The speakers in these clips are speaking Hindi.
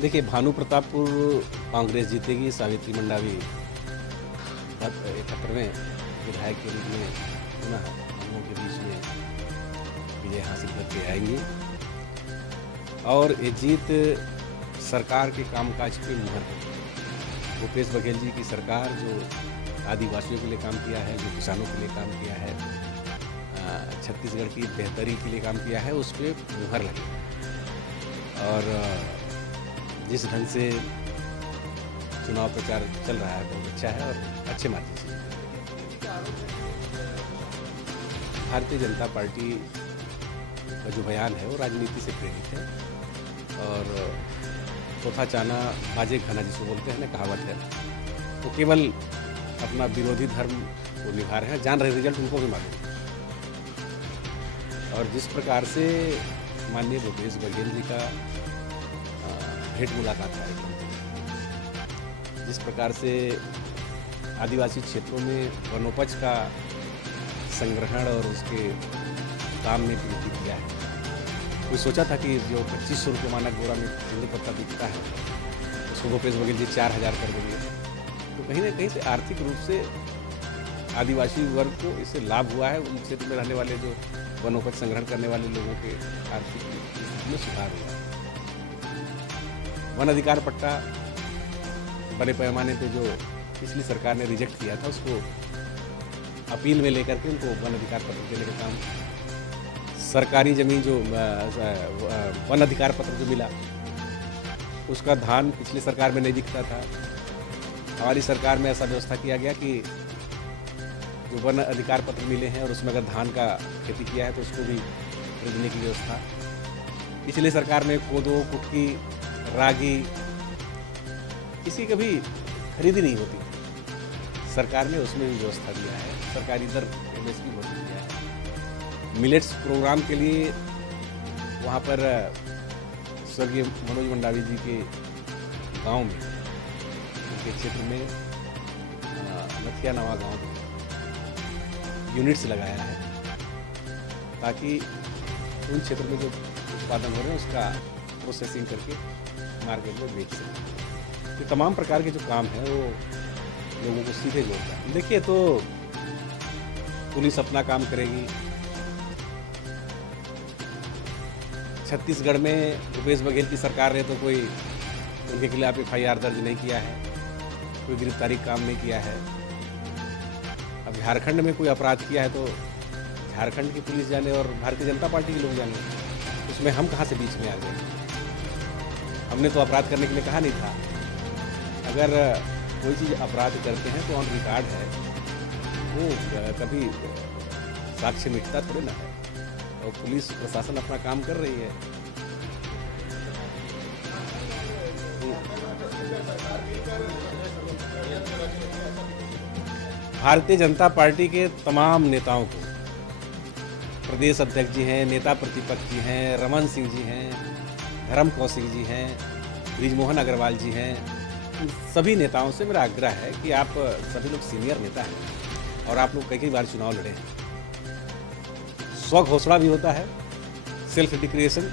देखिए, भानु प्रतापपुर कांग्रेस जीतेगी, सावित्री मंडावी 71वें विधायक के रूप में पुनः हम लोगों के बीच में विजय हासिल करके आएंगी और ये जीत सरकार के कामकाज पे मुहर है। भूपेश बघेल जी की सरकार जो आदिवासियों के लिए काम किया है, जो किसानों के लिए काम किया है, छत्तीसगढ़ की बेहतरी के लिए काम किया है, उस पर मुहर लगे। और जिस ढंग से चुनाव प्रचार चल रहा है बहुत अच्छा है और अच्छे मार्जिन से। भारतीय जनता पार्टी का जो बयान है वो राजनीति से प्रेरित है और चौथा चाना बाजे खाना जिसको बोलते हैं ना, कहावत है, वो केवल अपना विरोधी धर्म को निभा रहे हैं, जान रहे रिजल्ट उनको भी मालूम। और जिस प्रकार से माननीय भूपेश बघेल जी का भेंट मुलाकात कार्यक्रम, जिस प्रकार से आदिवासी क्षेत्रों में वनोपज का संग्रहण और उसके काम में वृद्धि किया है। कोई सोचा था कि जो 2500 रुपये मानक बोरा में तेंदुआ पत्ता बिकता है उसको भूपेश बघेल जी 4000 कर देंगे। तो कहीं ना कहीं से आर्थिक रूप से आदिवासी वर्ग को इससे लाभ हुआ है। उन क्षेत्र में रहने वाले जो वनोपज संग्रहण करने वाले लोगों के आर्थिक स्थिति में सुधार हुआ। वन अधिकार पट्टा बड़े पैमाने पे जो पिछली सरकार ने रिजेक्ट किया था, उसको अपील में लेकर के उनको वन अधिकार पत्र देने का काम, सरकारी जमीन जो वन अधिकार पत्र जो मिला उसका धान पिछली सरकार में नहीं दिखता था। हमारी सरकार में ऐसा व्यवस्था किया गया कि जो वन अधिकार पत्र मिले हैं और उसमें अगर धान का खेती किया है तो उसको भी खरीदने की व्यवस्था। पिछली सरकार में कोदो, कुटकी, रागी किसी का भी खरीदी नहीं होती थी। सरकार ने उसमें भी व्यवस्था दिया है, सरकारी दर MSP घोषित किया है। मिलेट्स प्रोग्राम के लिए वहाँ पर स्वर्गीय मनोज मंडावी जी के गांव में, उनके क्षेत्र में लथिया नवा गांव में यूनिट्स लगाया है ताकि उन क्षेत्र में जो उत्पादन हो रहे हैं उसका प्रोसेसिंग करके मार्केट में बेच सकें। तो तमाम प्रकार के जो काम हैं वो लोगों को सीधे जोड़ता है। देखिए, तो पुलिस अपना काम करेगी। छत्तीसगढ़ में भूपेश बघेल की सरकार ने तो कोई उनके खिलाफ FIR दर्ज नहीं किया है, कोई गिरफ्तारी काम नहीं किया है। अब झारखंड में कोई अपराध किया है तो झारखंड की पुलिस जाने और भारतीय जनता पार्टी के लोग जाने, उसमें हम कहाँ से बीच में आ गए? हमने तो अपराध करने के लिए कहा नहीं था। अगर कोई चीज़ अपराध करते हैं तो ऑन रिकॉर्ड है, वो कभी साक्ष्य मिटता थोड़े ना है। और पुलिस प्रशासन अपना काम कर रही है। भारतीय जनता पार्टी के तमाम नेताओं को, प्रदेश अध्यक्ष जी हैं, नेता प्रतिपक्ष जी हैं, रमन सिंह जी हैं, धर्म कौशिक जी हैं, बृजमोहन अग्रवाल जी हैं, इन सभी नेताओं से मेरा आग्रह है कि आप सभी लोग सीनियर नेता हैं और आप लोग कई बार चुनाव लड़े हैं। स्व घोषणा भी होता है, सेल्फ डिक्लेरेशन,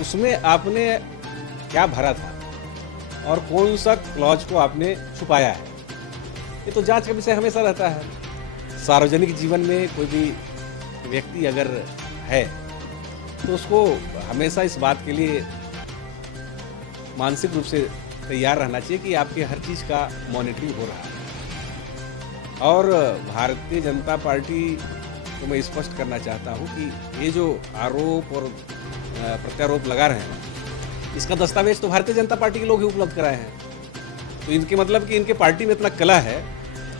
उसमें आपने क्या भरा था और कौन सा क्लॉज को आपने छुपाया है, ये तो जांच का विषय हमेशा रहता है। सार्वजनिक जीवन में कोई भी व्यक्ति अगर है तो उसको हमेशा इस बात के लिए मानसिक रूप से तैयार रहना चाहिए कि आपके हर चीज़ का मॉनिटरिंग हो रहा है। और भारतीय जनता पार्टी को मैं स्पष्ट करना चाहता हूं कि ये जो आरोप और प्रत्यारोप लगा रहे हैं, इसका दस्तावेज तो भारतीय जनता पार्टी के लोग ही उपलब्ध कराए हैं। तो इनके मतलब कि इनके पार्टी में इतना कला है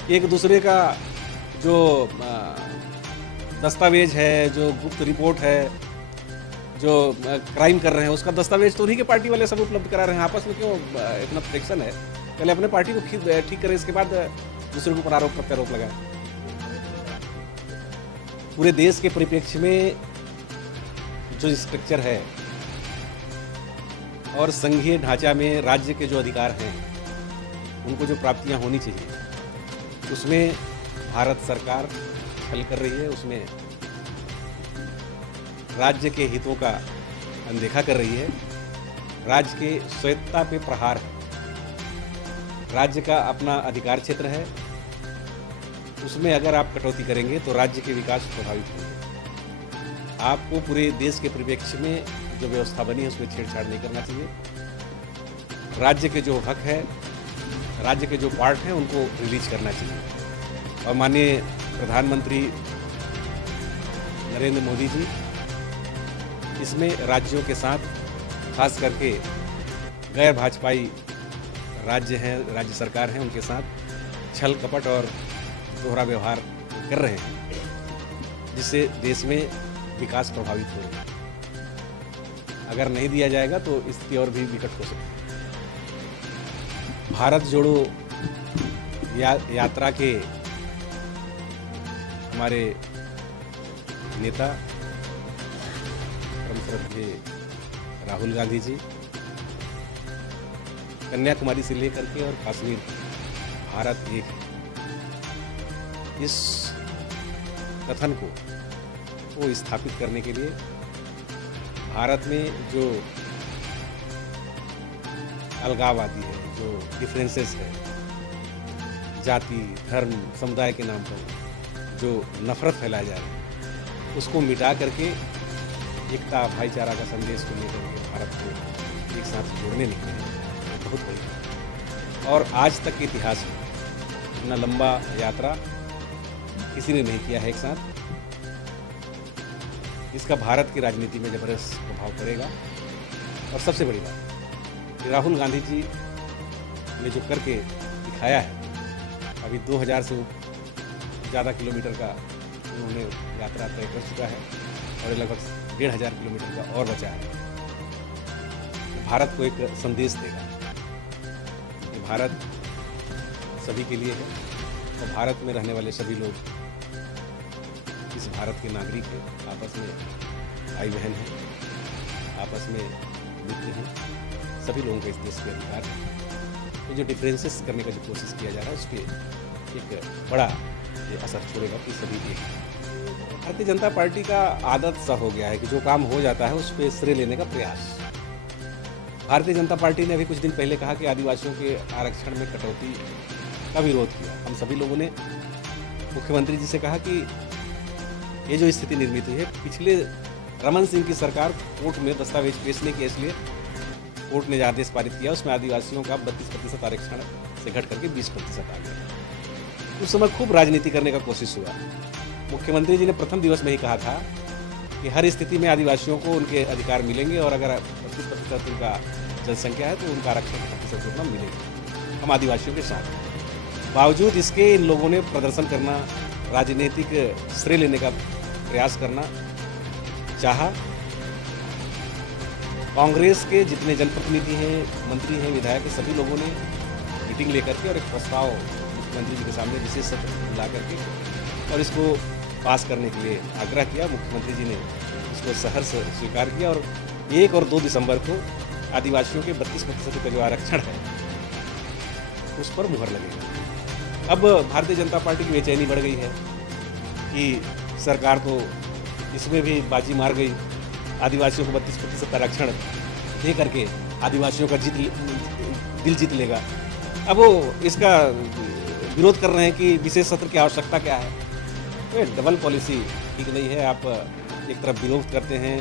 कि एक दूसरे का जो दस्तावेज है, जो गुप्त रिपोर्ट है, जो क्राइम कर रहे हैं, उसका दस्तावेज तो उन्हीं के पार्टी वाले सब उपलब्ध करा रहे हैं। आपस में क्यों इतना प्रोटेक्शन है? पहले अपने पार्टी को ठीक करें, इसके बाद दूसरे के ऊपर आरोप प्रत्यारोप लगाएं। पूरे देश के परिप्रेक्ष्य में जो स्ट्रक्चर है और संघीय ढांचा में राज्य के जो अधिकार हैं, उनको जो प्राप्तियां होनी चाहिए, उसमें भारत सरकार छल कर रही है, उसमें राज्य के हितों का अनदेखा कर रही है। राज्य के स्वायत्तता पे प्रहार है। राज्य का अपना अधिकार क्षेत्र है, उसमें अगर आप कटौती करेंगे तो राज्य के विकास प्रभावित होंगे। आपको पूरे देश के परिप्रेक्ष्य में जो व्यवस्था बनी है उसमें छेड़छाड़ नहीं करना चाहिए। राज्य के जो हक है, राज्य के जो पार्ट हैं उनको रिलीज करना चाहिए। और माननीय प्रधानमंत्री नरेंद्र मोदी जी इसमें राज्यों के साथ, खास करके गैर भाजपाई राज्य हैं, राज्य सरकार हैं, उनके साथ छल कपट और दोहरा व्यवहार कर रहे हैं, जिससे देश में विकास प्रभावित हो रहा है। अगर नहीं दिया जाएगा तो स्थिति और भी विकट हो सकती है। भारत जोड़ो यात्रा के हमारे नेता परम श्रद्धेय राहुल गांधी जी कन्याकुमारी से लेकर के और कश्मीर भारत एक है, इस कथन को स्थापित करने के लिए भारत में जो अलगाववादी है, जो डिफरेंसेस है, जाति, धर्म, समुदाय के नाम पर जो नफरत फैलाया जा रहा है, उसको मिटा करके एकता भाईचारा का संदेश को लेकर के भारत को एक साथ जोड़ने निकले हैं। बहुत बड़ी और आज तक के इतिहास में इतना लंबा यात्रा किसी ने नहीं किया है एक साथ। इसका भारत की राजनीति में जबरदस्त प्रभाव पड़ेगा। और सबसे बड़ी बात कि राहुल गांधी जी ने जो करके दिखाया है, अभी 2000 से ज़्यादा किलोमीटर का उन्होंने यात्रा तय कर चुका है और लगभग 1500 किलोमीटर का और बचा है। भारत को एक संदेश देगा कि भारत सभी के लिए है और भारत में रहने वाले सभी लोग इस भारत के नागरिक हैं, आपस में भाई बहन हैं, आपस में मित्र हैं, सभी लोगों का इस देश के अधिकार है। तो जो डिफरेंसेस करने का जो कोशिश किया जा रहा है उसके एक बड़ा ये असर छोड़ेगा कि सभी एक हैं। भारतीय जनता पार्टी का आदत सा हो गया है कि जो काम हो जाता है उस पर श्रेय लेने का प्रयास। भारतीय जनता पार्टी ने अभी कुछ दिन पहले कहा कि आदिवासियों के आरक्षण में कटौती का विरोध किया। हम सभी लोगों ने मुख्यमंत्री जी से कहा कि ये जो स्थिति निर्मित हुई है, पिछले रमन सिंह की सरकार कोर्ट में दस्तावेज पेश नहीं किया, इसलिए कोर्ट ने जो आदेश पारित किया उसमें आदिवासियों का 32% आरक्षण से घट करके 20% आ गया। उस समय खूब राजनीति करने का कोशिश हुआ। मुख्यमंत्री जी ने प्रथम दिवस में ही कहा था कि हर स्थिति में आदिवासियों को उनके अधिकार मिलेंगे और अगर 32% उनका जनसंख्या है तो उनका आरक्षण 32% उतना मिलेगा, हम आदिवासियों के साथ हैं। बावजूद इसके इन लोगों ने प्रदर्शन करना, राजनीतिक श्रेय लेने का प्रयास करना चाहा। कांग्रेस के जितने जनप्रतिनिधि हैं, मंत्री हैं, विधायक हैं, सभी लोगों ने मीटिंग लेकर के और एक प्रस्ताव मुख्यमंत्री जी के सामने विशेष सत्र ला करके और इसको पास करने के लिए आग्रह किया। मुख्यमंत्री जी ने इसको सहर्ष स्वीकार किया और 1 और 2 दिसंबर को आदिवासियों के 32% का जो आरक्षण है उस पर मुहर लगेगी। अब भारतीय जनता पार्टी की बेचैनी बढ़ गई है कि सरकार तो इसमें भी बाजी मार गई, आदिवासियों को 32% आरक्षण दे करके आदिवासियों का दिल जीत लेगा। अब वो इसका विरोध कर रहे हैं कि विशेष सत्र की आवश्यकता क्या है। तो डबल पॉलिसी ठीक नहीं है। आप एक तरफ विरोध करते हैं,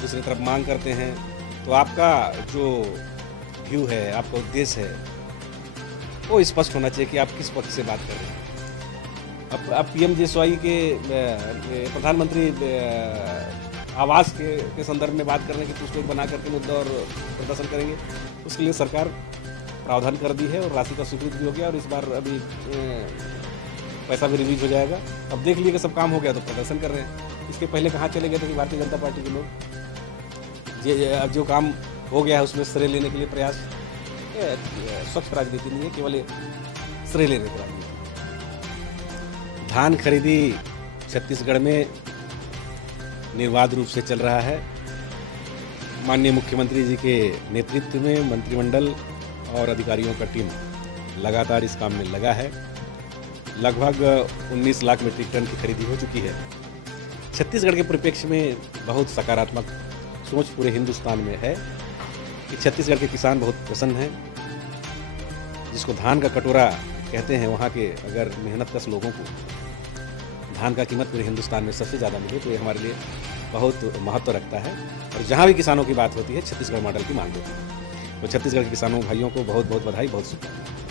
दूसरी तरफ मांग करते हैं, तो आपका जो व्यू है, आपका उद्देश्य है, वो स्पष्ट होना चाहिए कि आप किस पक्ष से बात कर रहे हैं। अब PMJSY के प्रधानमंत्री आवास के संदर्भ में बात करने की पुस्तक बना करके मुद्दा और प्रदर्शन करेंगे, उसके लिए सरकार प्रावधान कर दी है और राशि का स्वीकृत भी हो गया और इस बार अभी पैसा भी रिलीज हो जाएगा। अब देख लिए कि सब काम हो गया तो प्रदर्शन कर रहे हैं। इसके पहले कहाँ चले गए थे कि भारतीय जनता पार्टी के लोग। अब जो काम हो गया है उसमें श्रेय लेने के लिए प्रयास। स्वच्छ राजनीति नहीं है, केवल श्रेय लेने की राजनीति। धान खरीदी छत्तीसगढ़ में निर्बाध रूप से चल रहा है। माननीय मुख्यमंत्री जी के नेतृत्व में मंत्रिमंडल और अधिकारियों का टीम लगातार इस काम में लगा है। लगभग 19 लाख मीट्रिक टन की खरीदी हो चुकी है। छत्तीसगढ़ के परिप्रेक्ष्य में बहुत सकारात्मक सोच पूरे हिंदुस्तान में है कि छत्तीसगढ़ के किसान बहुत प्रसन्न हैं। जिसको धान का कटोरा कहते हैं, वहाँ के अगर मेहनतकश लोगों को धान का कीमत पूरे हिंदुस्तान में सबसे ज़्यादा मिले तो ये हमारे लिए बहुत महत्व रखता है। और जहाँ भी किसानों की बात होती है, छत्तीसगढ़ मॉडल की मांग होती है। तो छत्तीसगढ़ के किसानों भाइयों को बहुत बहुत बधाई, बहुत शुभकामनाएं।